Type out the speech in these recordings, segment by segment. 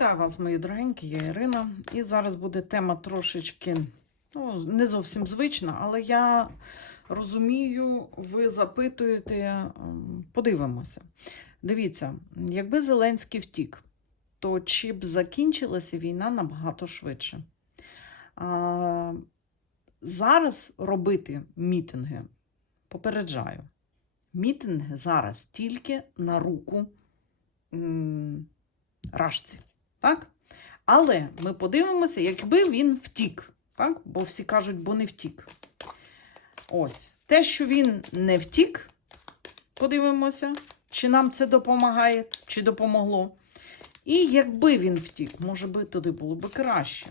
Вітаю вас, мої дорогенькі, я Ірина. І зараз буде тема трошечки ну, не зовсім звична, але я розумію, ви запитуєте, ем, подивимося. Дивіться, якби Зеленський втік, то чи б закінчилася війна набагато швидше? А, зараз робити мітинги, попереджаю, мітинги зараз тільки на руку. Рашці. Так? Але ми подивимося, якби він втік. Так? Бо всі кажуть, бо не втік. Ось. Те, що він не втік, подивимося, чи нам це допомагає, чи допомогло. І якби він втік, може би, тоді було б краще.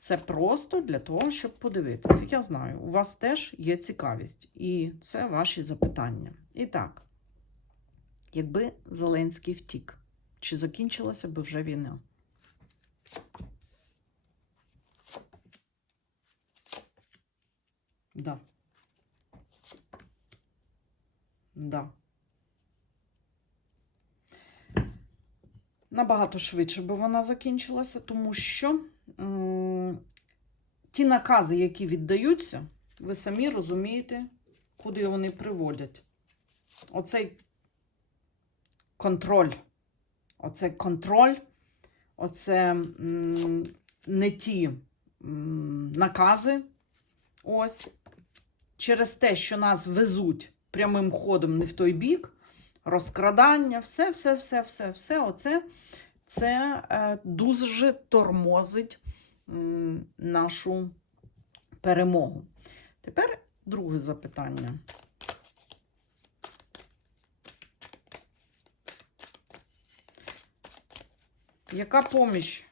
Це просто для того, щоб подивитися. Я знаю, у вас теж є цікавість, і це ваші запитання. І так, якби Зеленський втік. Чи закінчилася би вже війна? Да. Да. Набагато швидше би вона закінчилася, тому що м, ті накази, які віддаються, ви самі розумієте, куди вони приводять. Оцей контроль. Оце контроль, оце не ті накази. Ось. Через те, що нас везуть прямим ходом не в той бік, розкрадання, все, все, все, все, все. Оце це е, дуже тормозить нашу перемогу. Тепер друге запитання. Яка поміч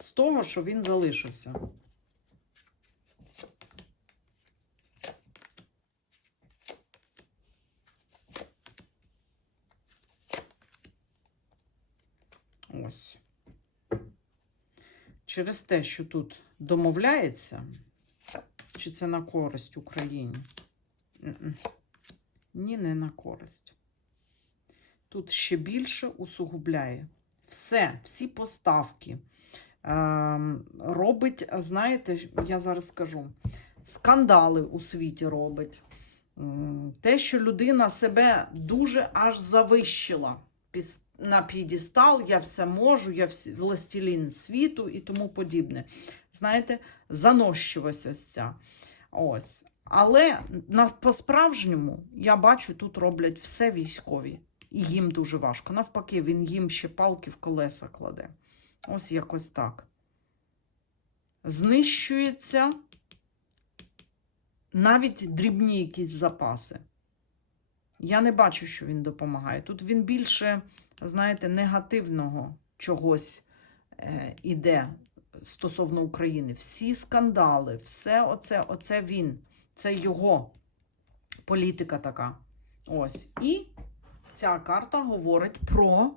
з того, що він залишився? Ось. Через те, що тут домовляється, чи це на користь Україні? Ні, не на користь. Тут ще більше усугубляє все, всі поставки. Е, робить, знаєте, я зараз скажу, скандали у світі робить. Те, що людина себе дуже аж завищила на п'єдестал, я все можу, я всі, властелін світу і тому подібне. Знаєте, занощилась ось ця. Ось. Але по-справжньому я бачу, тут роблять все військові. І їм дуже важко. Навпаки, він їм ще палки в колеса кладе. Ось якось так. Знищується навіть дрібні якісь запаси. Я не бачу, що він допомагає. Тут він більше, знаєте, негативного чогось е, іде стосовно України. Всі скандали, все оце, оце він. Це його політика така. Ось. І ця карта говорить про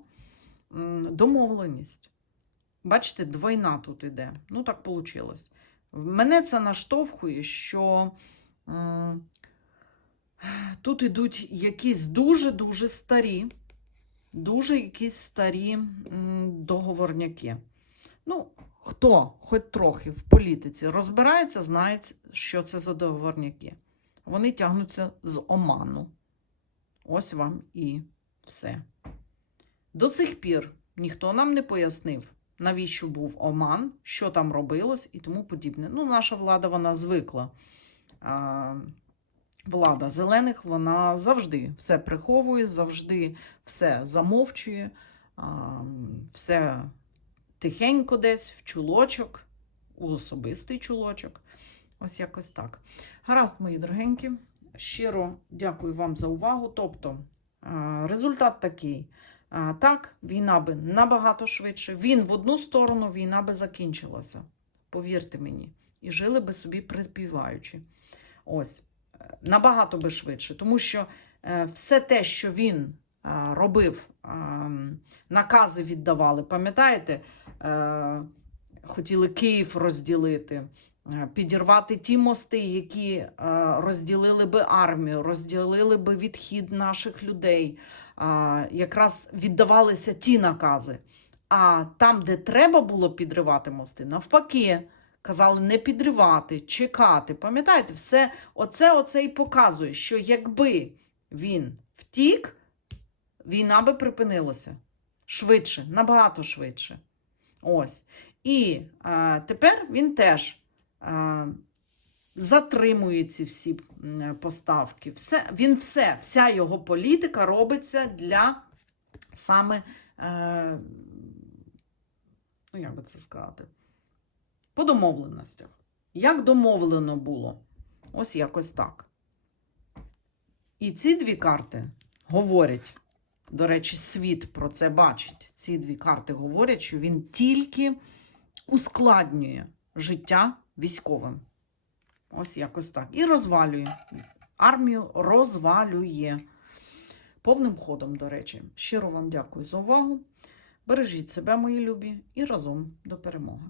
домовленість. Бачите, двойна тут іде. Ну, так вийшло. Мене це наштовхує, що тут ідуть якісь дуже-дуже старі, дуже якісь старі договорняки. Ну, хто хоч трохи в політиці розбирається, знає, що це за договорняки. Вони тягнуться з оману. Ось вам і все. До цих пір ніхто нам не пояснив, навіщо був оман, що там робилось і тому подібне. Ну, наша влада вона звикла. А, влада зелених вона завжди все приховує, завжди все замовчує, все тихенько десь в чулочок, у особистий чулочок. Ось якось так. Гаразд, мої дорогенькі. Щиро дякую вам за увагу. Тобто, результат такий. Так, війна би набагато швидше. Він в одну сторону, війна би закінчилася. Повірте мені. І жили би собі приспіваючи. Ось. Е, Набагато би швидше. Тому що е, все те, що він робив, накази віддавали, пам'ятаєте, е, хотіли Київ розділити. Е, Підірвати ті мости, які е, розділили би армію, розділили би відхід наших людей. Якраз віддавалися ті накази. А там, де треба було підривати мости, навпаки, казали не підривати, чекати. Пам'ятаєте, все оце, оце і показує, що якби він втік, війна би припинилася швидше, набагато швидше. Ось. І е, тепер він теж е, затримує ці всі поставки. Все, він все, вся його політика робиться для саме, е, ну як би це сказати, по домовленостях. Як домовлено було? Ось якось так. І ці дві карти говорять, до речі, світ про це бачить. Ці дві карти говорять, що він тільки ускладнює життя військовим. Ось якось так. І розвалює. Армію розвалює. Повним ходом, до речі. Щиро вам дякую за увагу. Бережіть себе, мої любі, і разом до перемоги.